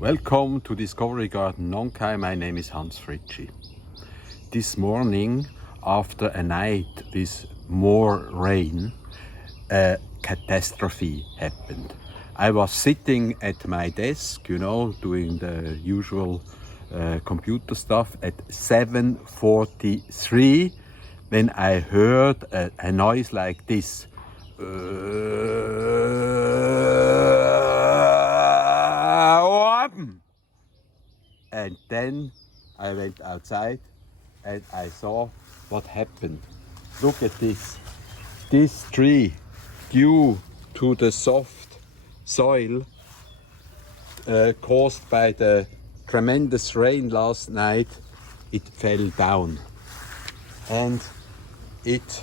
Welcome to Discovery Garden Nong Khai. My name is Hans Fritschi. This morning, after a night with more rain, a catastrophe happened. I was sitting at my desk, doing the usual computer stuff at 7:43 when I heard a noise like this. And then I went outside and I saw what happened. Look at this. This tree, due to the soft soil caused by the tremendous rain last night, it fell down. And it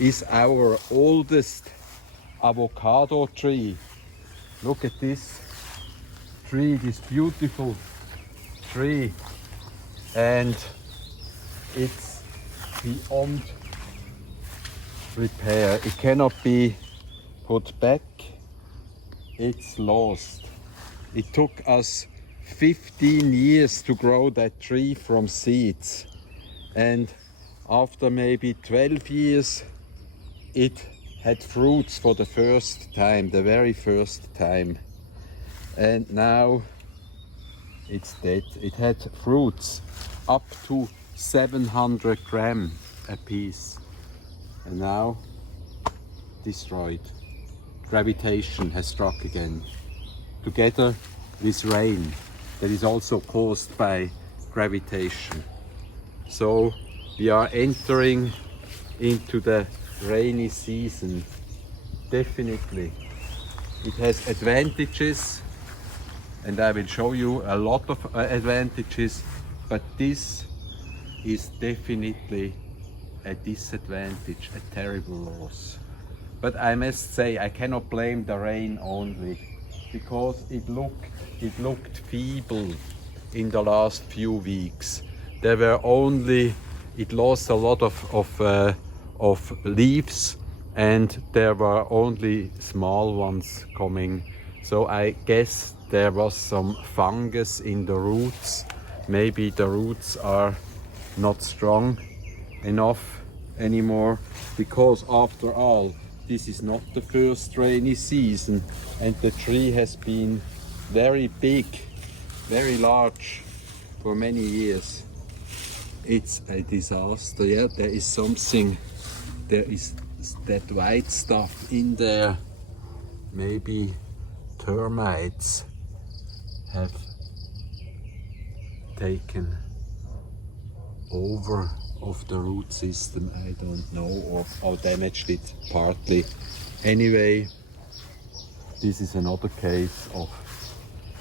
is our oldest avocado tree. Look at this tree, this beautiful tree, and it's beyond repair. It cannot be put back. It's lost. It took us 15 years to grow that tree from seeds, and after maybe 12 years it had fruits for the first time, the very first time, and now it's dead. It had fruits up to 700 grams a piece, and now destroyed. Gravitation has struck again, together with rain that is also caused by gravitation. So we are entering into the rainy season. Definitely it has advantages, and I will show you a lot of advantages, but this is definitely a disadvantage, a terrible loss. But I must say, I cannot blame the rain only, because it looked feeble in the last few weeks. There were only, it lost a lot of leaves, and there were only small ones coming. So I guess there was some fungus in the roots. Maybe the roots are not strong enough anymore, because after all, this is not the first rainy season, and the tree has been very big, very large for many years. It's a disaster. Yeah, there is something, there is that white stuff in there. Maybe termites have taken over of the root system, I don't know, or damaged it partly. Anyway, this is another case of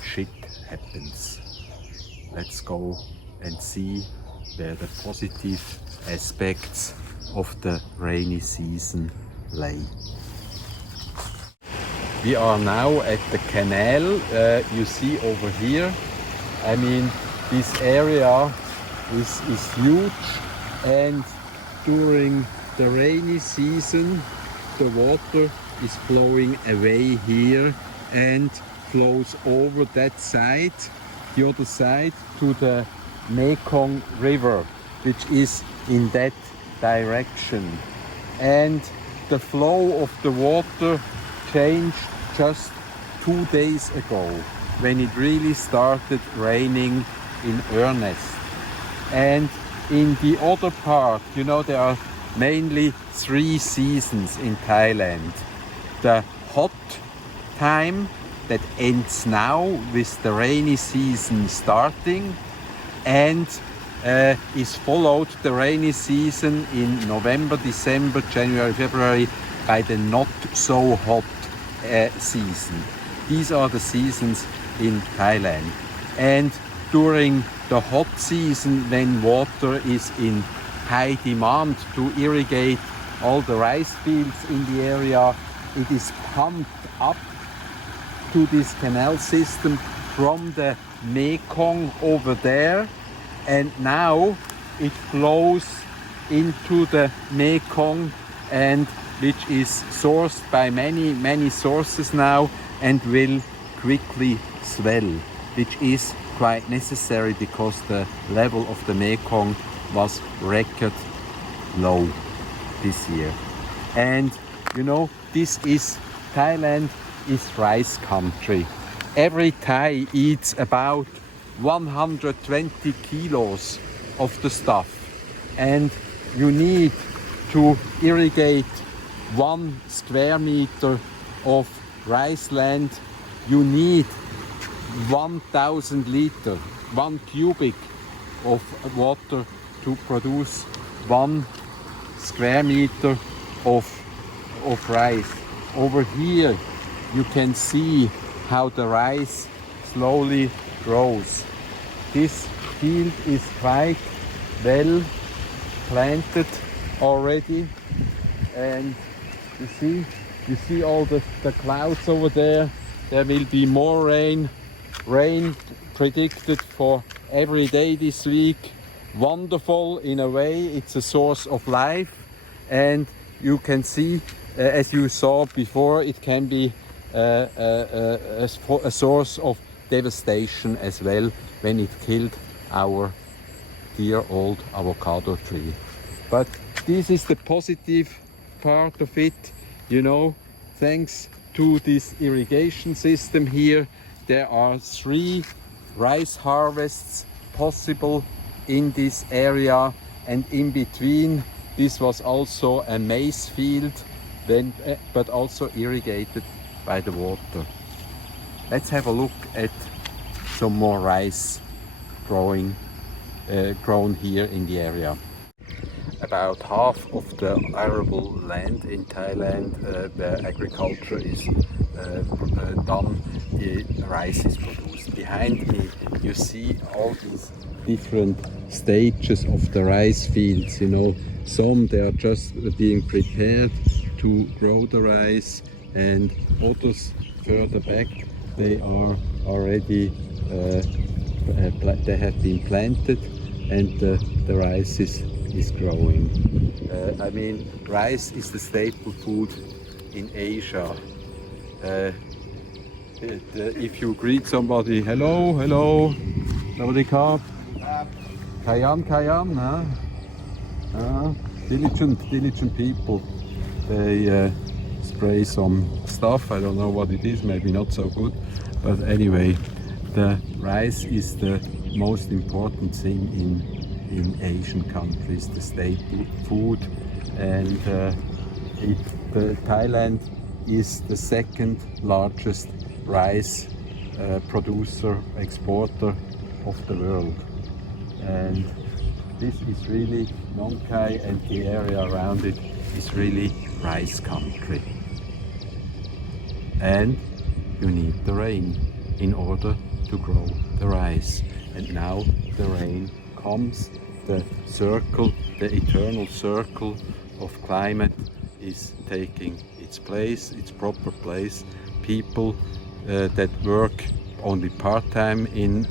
shit happens. Let's go and see where the positive aspects of the rainy season lay. We are now at the canal. You see over here, I mean, this area is huge, and during the rainy season the water is flowing away here and flows over that side, the other side, to the Mekong River, which is in that direction. And the flow of the water changed just 2 days ago, when it really started raining in earnest. And in the other part, there are mainly 3 seasons in Thailand. The hot time that ends now with the rainy season starting, and is followed, the rainy season, in November, December, January, February, by the not so hot season. These are the seasons in Thailand. And during the hot season, when water is in high demand to irrigate all the rice fields in the area, it is pumped up to this canal system from the Mekong over there, and now it flows into the Mekong, and which is sourced by many sources now, and will quickly swell. which is quite necessary because the level of the Mekong was record low this year. And you know, Thailand is rice country. Every Thai eats about 120 kilos of the stuff, and you need to irrigate 1 square meter of rice land. You need 1,000 liters, 1 cubic of water to produce 1 square meter of rice. Over here you can see how the rice slowly grows. This field is quite well planted already, and you see all the clouds over there. There will be more rain predicted for every day this week. Wonderful in a way, it's a source of life, and you can see, as you saw before, it can be a source of devastation as well when it killed our dear old avocado tree. But this is the positive part of it, you know. Thanks to this irrigation system here, there are 3 rice harvests possible in this area, and in between this was also a maize field, but also irrigated by the water. Let's have a look at some more rice grown here in the area. About half of the arable land in Thailand where agriculture is done, the rice is produced. Behind me you see all these different stages of the rice fields. You know, some they are just being prepared to grow the rice, and others further back they are already they have been planted, and the rice is growing. I mean, rice is the staple food in Asia. If you greet somebody, hello, Sawadee-krap, Kayam, huh? Diligent people. They spray some stuff, I don't know what it is, maybe not so good, but anyway, the rice is the most important thing in Asian countries, the staple food, and Thailand is the second largest rice producer, exporter of the world. And this is really Nong Khai, and the area around it is really rice country. And you need the rain in order to grow the rice. And now the rain comes. The circle, the eternal circle of climate is taking its place, its proper place. People that work only part-time in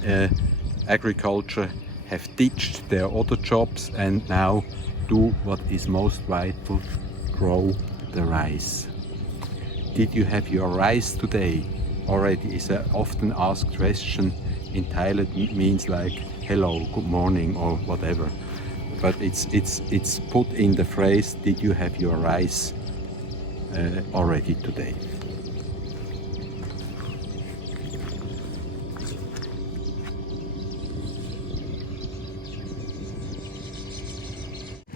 agriculture have ditched their other jobs and now do what is most vital: grow the rice. Did you have your rice today already? Is an often asked question in Thailand. It means like hello, good morning, or whatever. But it's put in the phrase, did you have your rice already today?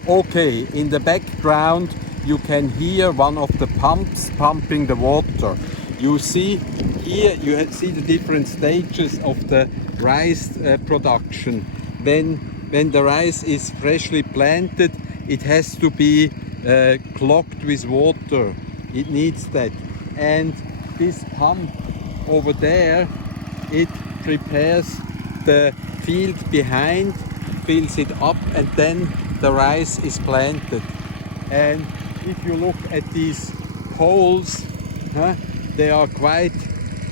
Okay, in the background you can hear one of the pumps pumping the water. You see here, you see the different stages of the rice production. When the rice is freshly planted, it has to be clogged with water. It needs that. And this pump over there, it prepares the field behind, fills it up, and then the rice is planted. And if you look at these poles, they are quite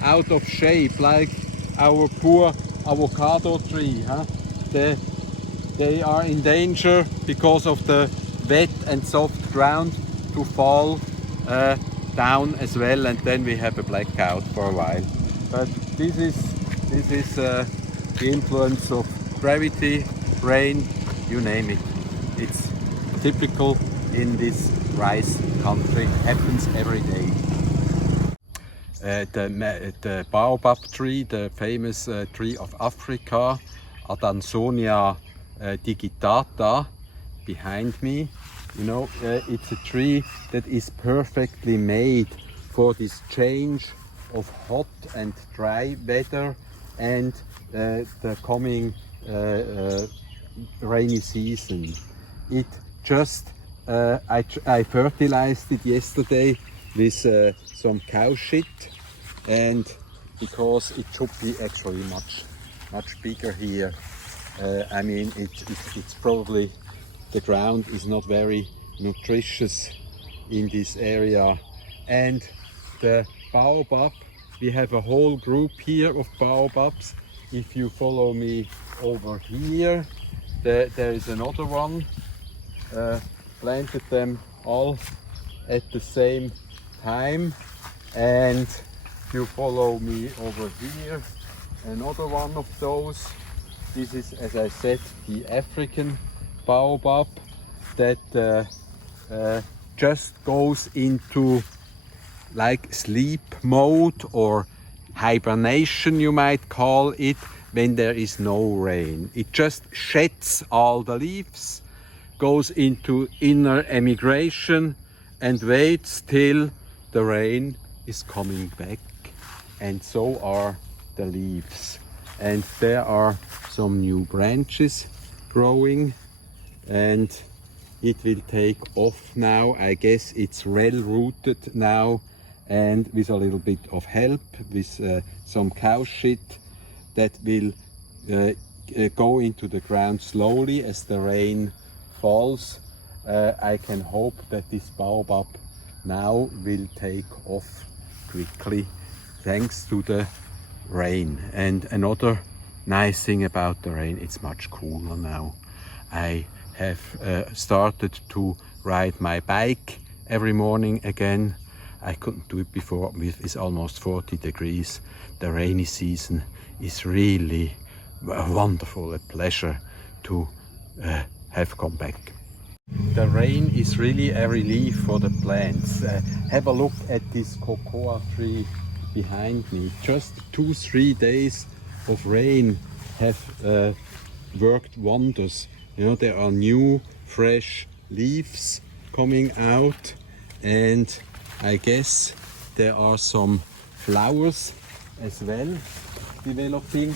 out of shape, like our poor avocado tree. They are in danger because of the wet and soft ground to fall down as well, and then we have a blackout for a while. But this is This is the influence of gravity, rain, you name it. It's typical in this rice country, happens every day. The baobab tree, the famous tree of Africa, Adansonia digitata, behind me. You know, it's a tree that is perfectly made for this change of hot and dry weather and the coming rainy season. It just, I fertilized it yesterday with some cow shit, and because it should be actually much bigger here. I mean, it's probably, the ground is not very nutritious in this area. And the baobab, we have a whole group here of baobabs. If you follow me over here, there is another one. Planted them all at the same time, and if you follow me over here, another one of those. This is, as I said, the African baobab that just goes into like sleep mode or hibernation, you might call it, when there is no rain. It just sheds all the leaves, goes into inner emigration and waits till the rain is coming back, and so are the leaves. And there are some new branches growing, and it will take off now. I guess it's well rooted now, and with a little bit of help with some cow shit that will go into the ground slowly as the rain falls. I can hope that this baobab now will take off quickly thanks to the rain. And another nice thing about the rain, it's much cooler now. I have started to ride my bike every morning again. I couldn't do it before. It's almost 40 degrees. The rainy season is really wonderful, a pleasure to have come back. The rain is really a relief for the plants. Have a look at this cocoa tree behind me. Just 2-3 days of rain have worked wonders. You know, there are new fresh leaves coming out, and I guess there are some flowers as well developing.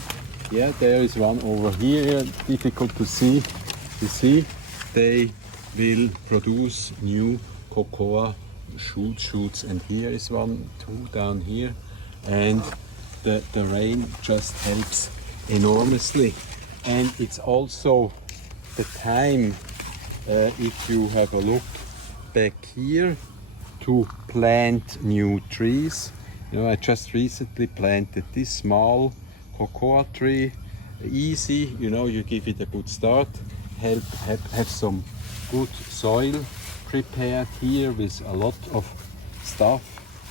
Yeah, there is one over here, difficult to see. You see, they will produce new cocoa shoots, and here is 1, 2 down here, and the rain just helps enormously. And it's also the time, if you have a look back here, to plant new trees. You know, I just recently planted this small cocoa tree. Easy, you know, you give it a good start, have some good soil prepared here with a lot of stuff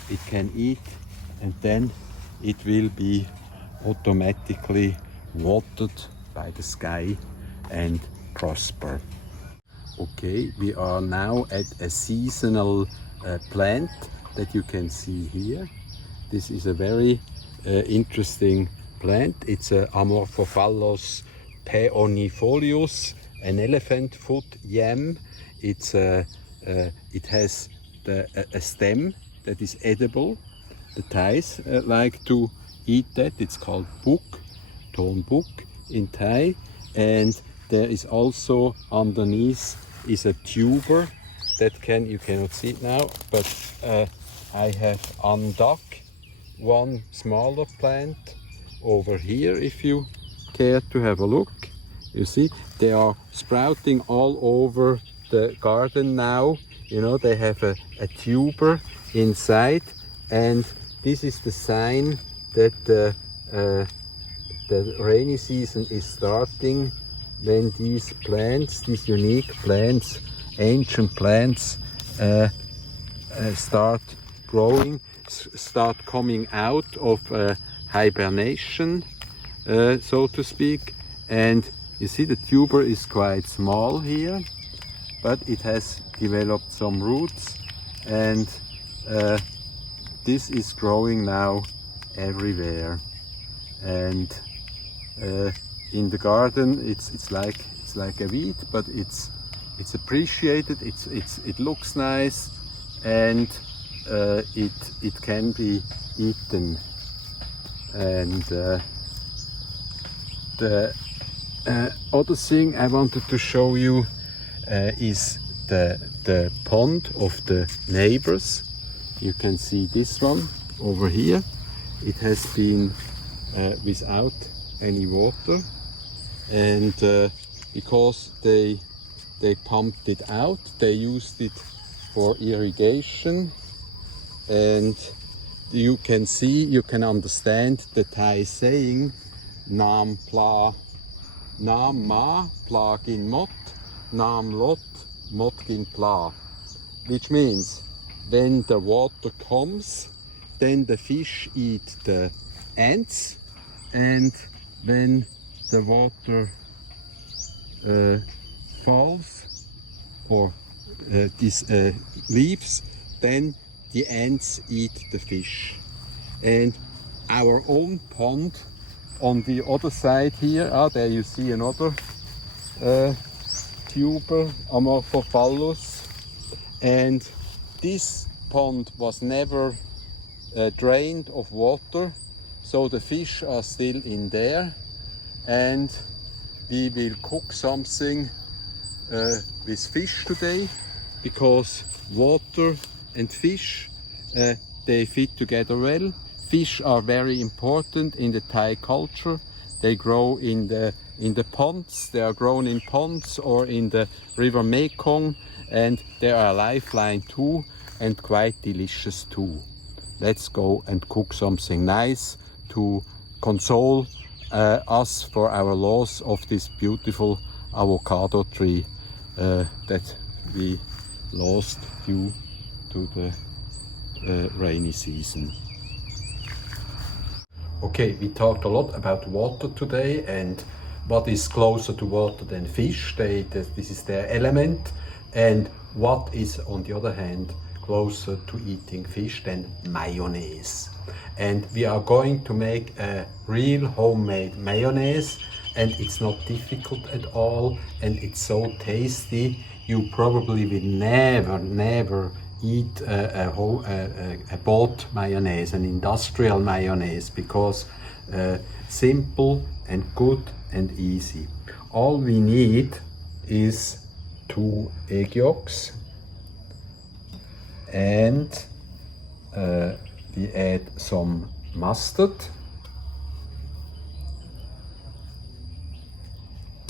it can eat, and then it will be automatically watered by the sky and prosper. Okay, we are now at a seasonal plant that you can see here. This is a very interesting plant. It's a Amorphophallus peonifolius, an elephant foot yam. It's it has a stem that is edible. The Thais like to eat that. It's called buk, ton buk in Thai. And there is also underneath is a tuber that you cannot see it now, but I have undug one smaller plant over here. If you care to have a look, you see they are sprouting all over the garden now. You know, they have a tuber inside, and this is the sign that the rainy season is starting, when these plants, these unique plants, ancient plants, start growing, start coming out of hibernation, so to speak. And you see the tuber is quite small here, but it has developed some roots, and this is growing now everywhere. And in the garden it's like a weed, but it's appreciated, it looks nice, and it can be eaten. And the other thing I wanted to show you is the pond of the neighbors. You can see this one over here. It has been without any water, and because they pumped it out, they used it for irrigation. And you can see, you can understand the Thai saying Nam ma pla gin mot, nam lot mot gin pla, which means when the water comes, then the fish eat the ants, and when the water falls or leaves, then the ants eat the fish. And our own pond on the other side here, there you see another tuber, Amorphophallus, and this pond was never drained of water, so the fish are still in there. And we will cook something with fish today, because water and fish, they fit together well. Fish are very important in the Thai culture. They grow in the ponds. They are grown in ponds or in the river Mekong, and they are a lifeline too, and quite delicious too. Let's go and cook something nice to console us for our loss of this beautiful avocado tree that we lost due to the rainy season. Okay, we talked a lot about water today, and what is closer to water than fish. This is their element. And what is, on the other hand, closer to eating fish than mayonnaise. And we are going to make a real homemade mayonnaise, and it's not difficult at all, and it's so tasty. You probably will never eat a bought mayonnaise, an industrial mayonnaise, because simple and good and easy. All we need is 2 egg yolks, and we add some mustard.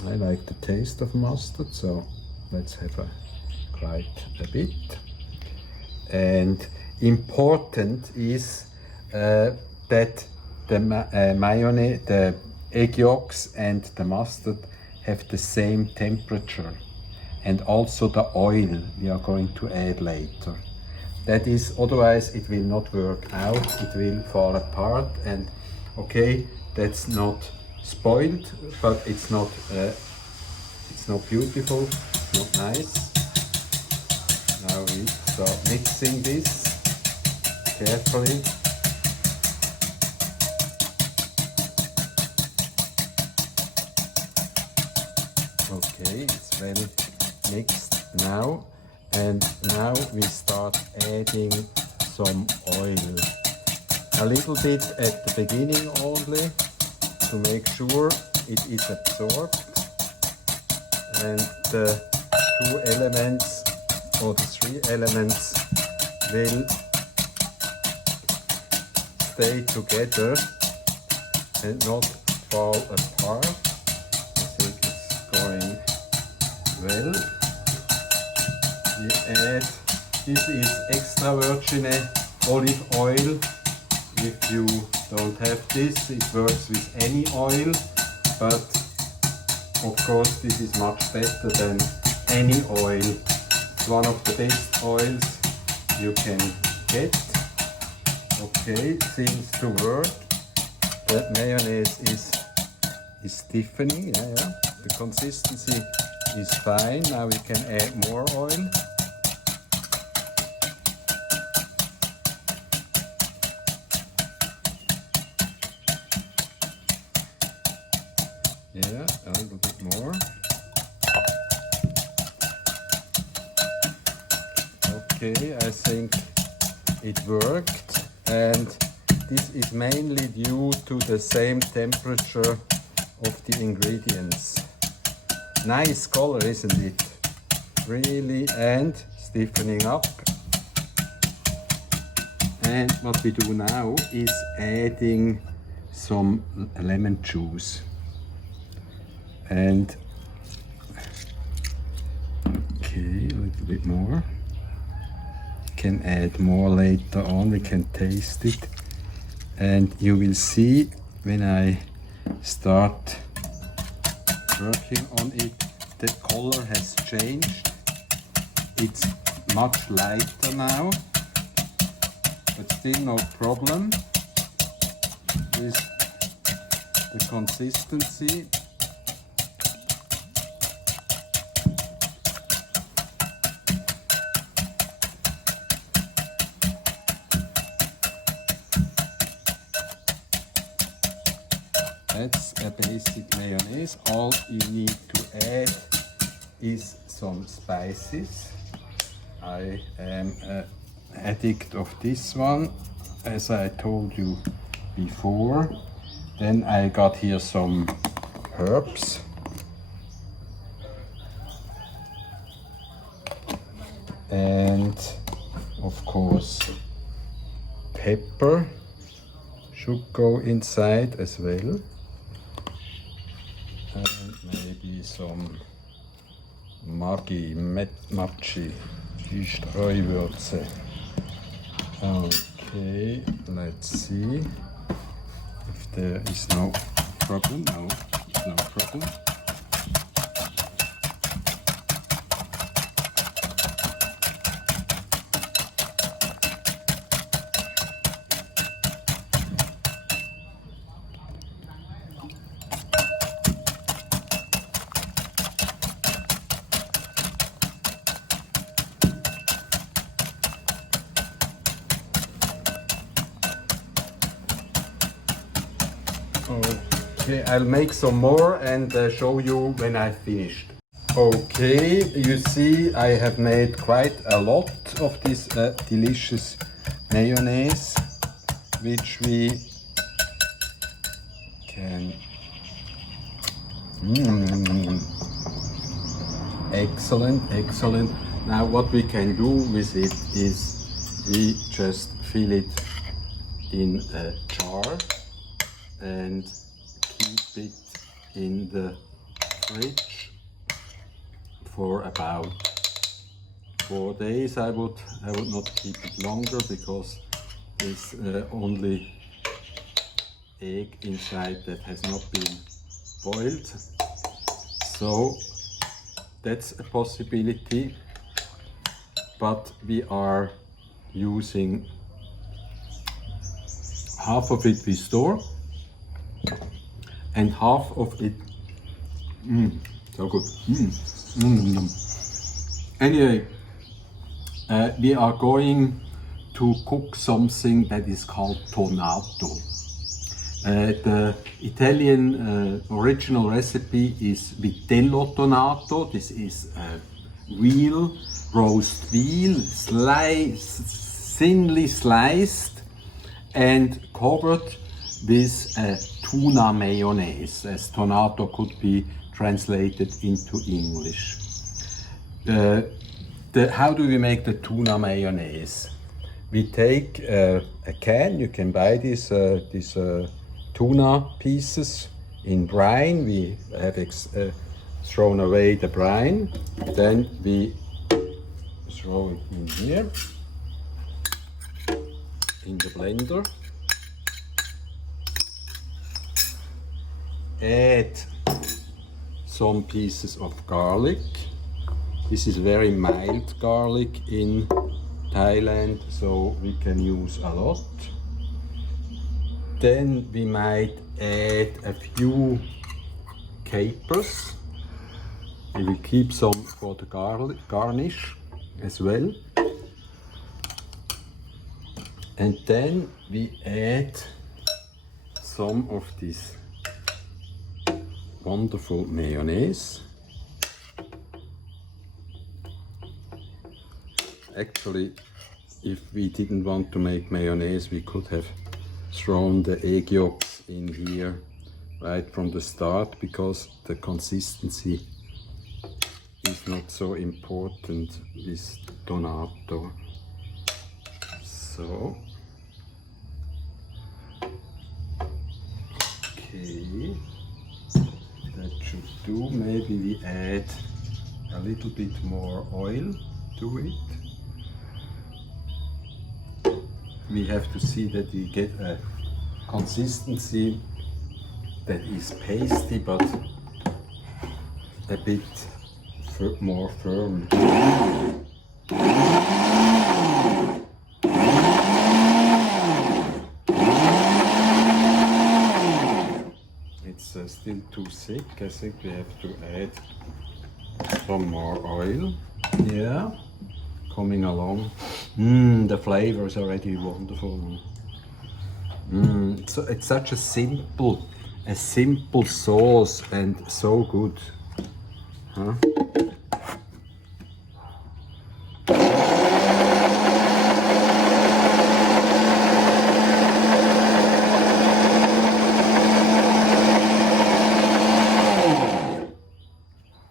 I like the taste of mustard, so let's have quite a bit. And important is that the mayonnaise, the egg yolks and the mustard have the same temperature, and also the oil we are going to add later. That is, otherwise it will not work out, it will fall apart. And okay, that's not spoiled, but it's not beautiful, it's not nice. Now we start mixing this carefully. Okay, it's well mixed now, and now we start adding some oil. A little bit at the beginning only, to make sure it is absorbed, and the 2 elements or the 3 elements will stay together and not fall apart. I think it's going well. We add, this is extra virgin olive oil. If you don't have this, it works with any oil, but of course this is much better than any oil. It's one of the best oils you can get. Okay, it seems to work. The mayonnaise is is stiffening. Yeah. The consistency is fine. Now we can add more oil. Yeah, a little bit more. Okay, I think it worked, and this is mainly due to the same temperature of the ingredients. Nice color, isn't it? Really, and stiffening up. And what we do now is adding some lemon juice. And okay, a little bit more. Can add more later on, we can taste it, and you will see when I start working on it, the color has changed. It's much lighter now, but still no problem with the consistency. That's a basic mayonnaise. All you need to add is some spices. I am an addict of this one, as I told you before. Then I got here some herbs. And of course pepper should go inside as well. And maybe some Machi, die Streuwürze. Okay, let's see if there is no problem. No, no problem. Okay, I'll make some more and show you when I finished. Okay, you see I have made quite a lot of this delicious mayonnaise, which we can... Excellent, excellent. Now what we can do with it is we just fill it in a jar and keep it in the fridge for about 4 days. I would not keep it longer because there's only egg inside that has not been boiled. So that's a possibility, but we are using half of it we store and half of it, so good. Anyway, we are going to cook something that is called tonnato. The Italian original recipe is vitello tonnato. This is roast veal, thinly sliced and covered with tuna mayonnaise, as tonnato could be translated into English. How do we make the tuna mayonnaise? We take a can. You can buy these tuna pieces in brine. We have thrown away the brine. Then we throw it in here, in the blender. Add some pieces of garlic. This is very mild garlic in Thailand, so we can use a lot. Then we might add a few capers. We will keep some for the garnish as well. And then we add some of this wonderful mayonnaise. Actually, if we didn't want to make mayonnaise, we could have thrown the egg yolks in here right from the start, because the consistency is not so important with Tonnato. So, okay, that should do. Maybe we add a little bit more oil to it. We have to see that we get a consistency that is pasty but a bit more firm. It's still too thick. I think we have to add some more oil. Yeah, coming along. The flavor is already wonderful. So it's such a simple sauce and so good. Huh?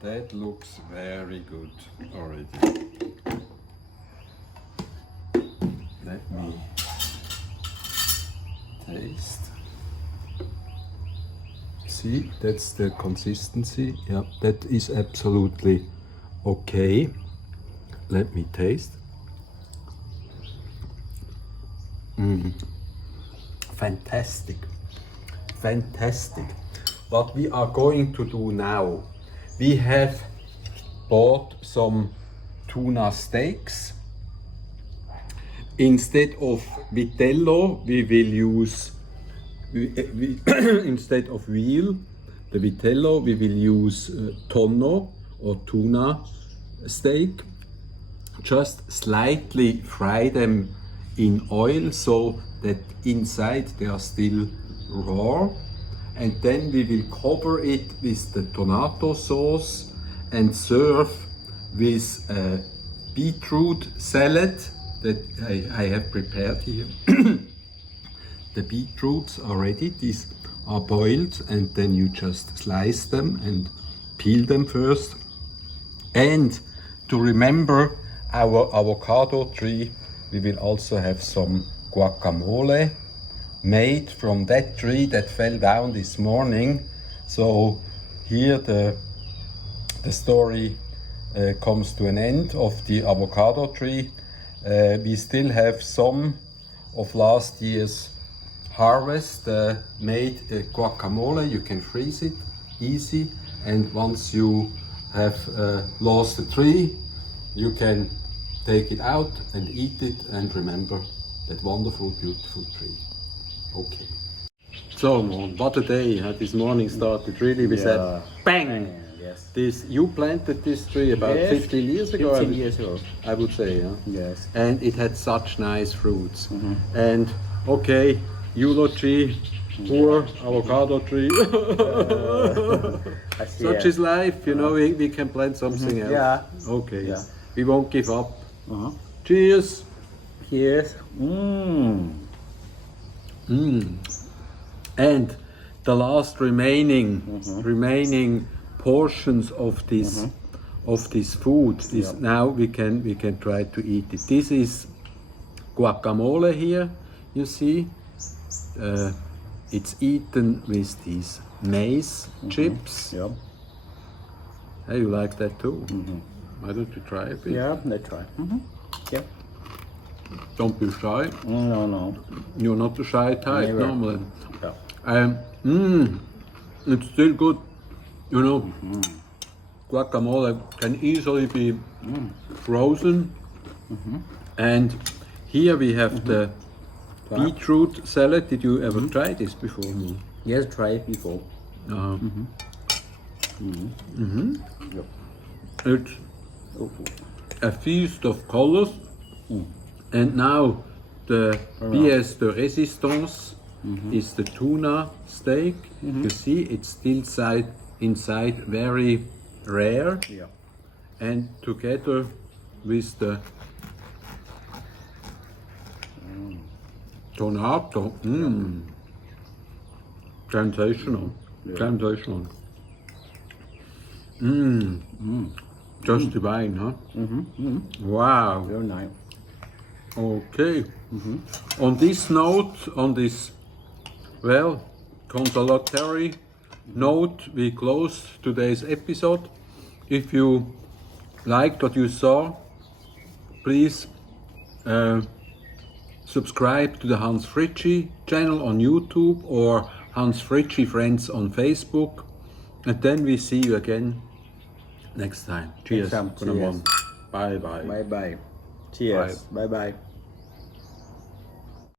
That looks very good already. Let me taste. See, that's the consistency. Yeah, that is absolutely okay. Let me taste. Fantastic, fantastic. What we are going to do now, we have bought some tuna steaks. Instead of vitello, we will use, instead of veal, the vitello, we will use tonno or tuna steak. Just slightly fry them in oil so that inside they are still raw. And then we will cover it with the Tonnato sauce and serve with a beetroot salad that I have prepared here. The beetroots are ready. These are boiled, and then you just slice them and peel them first. And to remember our avocado tree, we will also have some guacamole made from that tree that fell down this morning. So here the story comes to an end of the avocado tree. We still have some of last year's harvest made guacamole. You can freeze it easy, and once you have lost the tree, you can take it out and eat it and remember that wonderful, beautiful tree. Okay. So, what a day! This morning started really with a bang! Yes. This, you planted this tree about 15 years ago? 15 years ago. I would say, yeah. Yes. And it had such nice fruits. And okay, eulogy, poor avocado tree. Such is life, you know, we can plant something else. Yeah. Okay. Yeah. We won't give up. Cheers. Cheers. And the last remaining portions of this food is now we can try to eat it. This is guacamole here, you see. It's eaten with these maize chips. Yeah. Hey, you like that too? Why don't you try a bit? Yeah, let's try. Yeah. Don't be shy. No. You're not the shy type Never. normally. Yeah. It's still good. You know, guacamole can easily be frozen. And here we have the beetroot salad. Did you ever try this before? Yes, try it before. Yep. It's Oh, a feast of colors. And now the pièce de résistance is the tuna steak. You see, it's still inside very rare. yeah. And together with the Tonnato, sensational, sensational. Just divine, huh? Wow. Very nice. Okay. On this note, on this, well, consolatory note, we close today's episode. If you liked what you saw, please subscribe to the Hans Fritschi channel on YouTube or Hans Fritschi Friends on Facebook. And then we see you again next time. Cheers. time. Good one. Cheers. Bye bye. Bye bye. Cheers. Bye bye.